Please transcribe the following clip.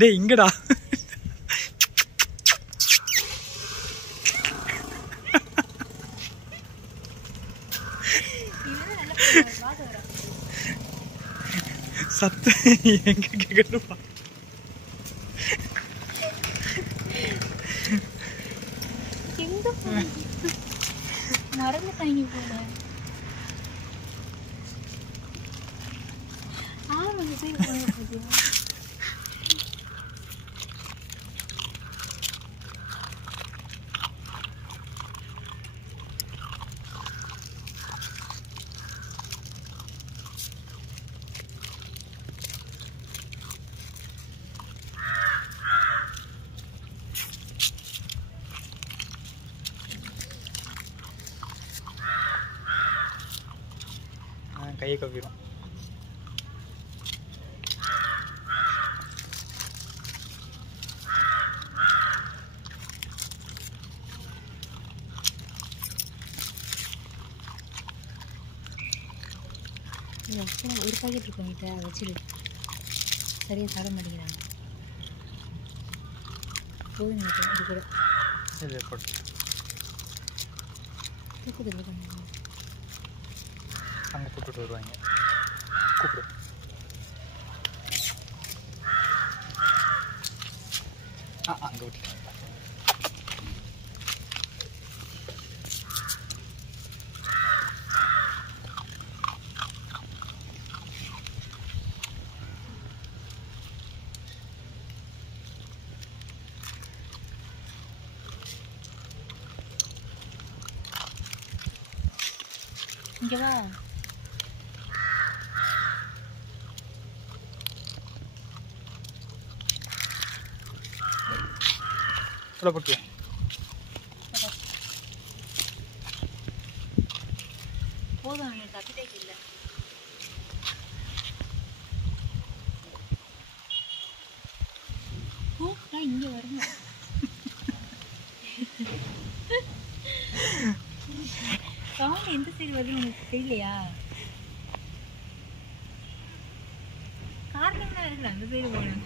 டேய் இங்கடா. சத்த எங்க கேட்கணுமா? எங்க மறந்து தாங்கி போல. ஆமாங்க போய் போகுது. கையை கவ்விடும். ஒரு பாக்கெட் இருக்கும் கிட்ட வச்சிரு. சரியா சாட மாட்டேங்கிறாங்க. போதும் நினைக்கிறேன் இது கூட. இல்லை போட்டு தூக்குது அங்கே போட்டுட்டு வருவாங்க. கூப்பிடு. அங்கே விட்டுட்டேன். இங்கே வா. போட்டு போதும் எனக்கு அப்பிடைக்கு இல்லை. இங்கே வரணும். சவுண்ட் எந்த சைடு வருதுன்னு உங்களுக்கு தெரியலையா? காரணம் தான் இருக்குல்ல அந்த சைடு போகணும்.